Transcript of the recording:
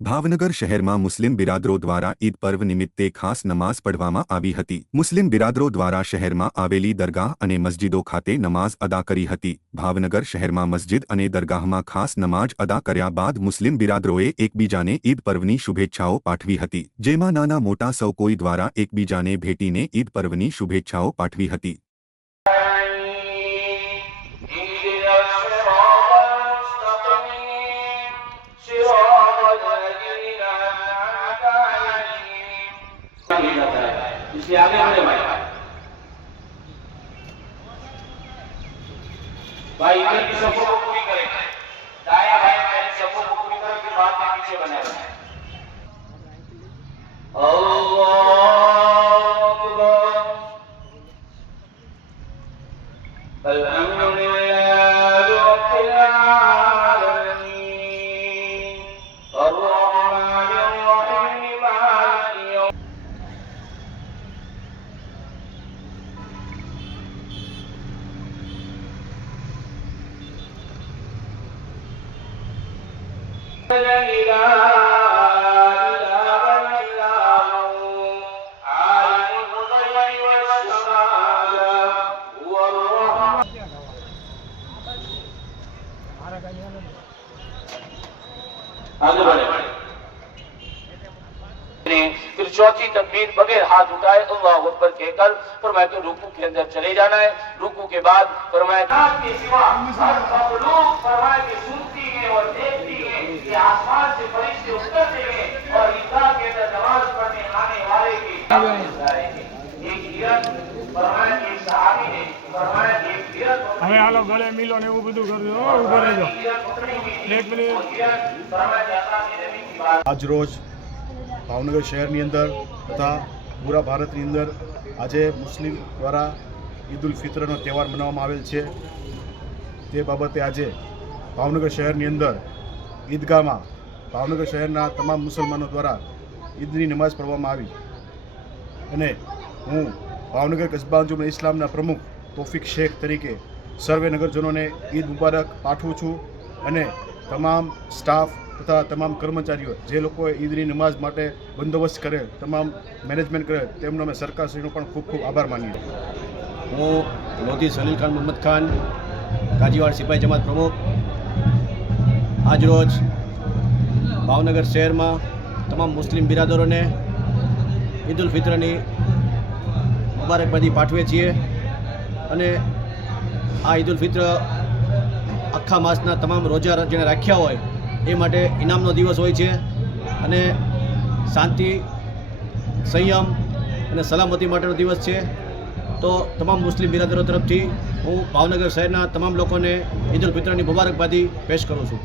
ભાવનગર શહેરમાં મુસ્લિમ બિરાદરો દ્વારા ઈદ પર્વ નિમિત્તે ખાસ નમાઝ પઢવામાં આવી હતી। મુસ્લિમ બિરાદરો દ્વારા શહેરમાં આવેલી દરગાહ અને મસ્જિદો ખાતે નમાઝ અદા કરી હતી। ભાવનગર શહેરમાં મસ્જિદ અને દરગાહમાં ખાસ નમાઝ અદા કર્યા બાદ મુસ્લિમ બિરાદરોએ એકબીજાને ઈદ પર્વની શુભેચ્છાઓ પાઠવી હતી, જેમાં નાના મોટા સૌ કોઈ દ્વારા એકબીજાને ભેટીને ઈદ પર્વની શુભેચ્છાઓ પાઠવી હતી। इसलिए आगे बढ़े भाई इधर की सबको पूरी करें, दाया भाई मेरे सबको पूरी करें, फिर बाद में पीछे बने रहें। अल्लाह अकबर, अल्हम्दुलिल्लाह रब्बिल आलमीन, अर्रहमानिर रहीम, मालिकि यौम لا إله إلا هو عالم الغيب والشهادة هو الرحمن। आगे बढ़े। फिर चौथी तकबीर बगैर हाथ उठाए अल्लाह अकबर कहकर फरमाया कि रुकू के अंदर चले जाना है। रुकू के बाद फरमाया के सिवा हर मखलूक फरमाया कि सुनती है और देखती है कि आसमान से फरिश्ते उतरते हैं और ईदगाह के अंदर नमाज पढ़ने आने वाले की एक हिरन फरमाया कि एक सहाबी ने फरमाया कि एक हिरन હવે હાલો ગળે મિલો ને એવું બધું કરજો ઉભો રહેજો એક મિનિટ। फरमाया कि अल्लाह के नबी की बात આજ રોજ ભાવનગર શહેરની અંદર તથા પૂરા ભારતની અંદર આજે મુસ્લિમ દ્વારા ઈદ ઉલ ફિત્રનો તહેવાર મનાવવામાં આવેલ છે। તે બાબતે આજે ભાવનગર શહેરની અંદર ઈદગાહમાં ભાવનગર શહેરના તમામ મુસલમાનો દ્વારા ઈદની નમાઝ પઢવામાં આવી અને હું ભાવનગર કસ્બા અંજુમન ઇસ્લામના પ્રમુખ તોફિક શેખ તરીકે સર્વે નગરજનોને ઈદ મુબારક પાઠવું છું અને તમામ સ્ટાફ તથા તમામ કર્મચારીઓ જે લોકોએ ઈદની નમાઝ માટે બંદોબસ્ત કરે, તમામ મેનેજમેન્ટ કરે, તેમનો અમે સરકારશ્રીનો પણ ખૂબ ખૂબ આભાર માનીએ। હું લોધી સલીલ ખાન મોહમ્મદ ખાન કાજીવાડ સિપાહી જમાત પ્રમુખ આજરોજ ભાવનગર શહેરમાં તમામ મુસ્લિમ બિરાદરોને ઈદ ઉલ ફિત્રની મુબારકબાદી પાઠવીએ છીએ અને આ ઈદ ઉલ ફિત્ર આખા માસના તમામ રોજા જેણે રાખ્યા હોય એ માટે ઇનામનો દિવસ હોય છે અને શાંતિ, સંયમ અને સલામતી માટેનો દિવસ છે। તો તમામ મુસ્લિમ બિરાદરો તરફથી હું ભાવનગર શહેરના તમામ લોકોને ઈદ ઉલ ફિત્રની મુબારકબાદી પેશ કરું છું।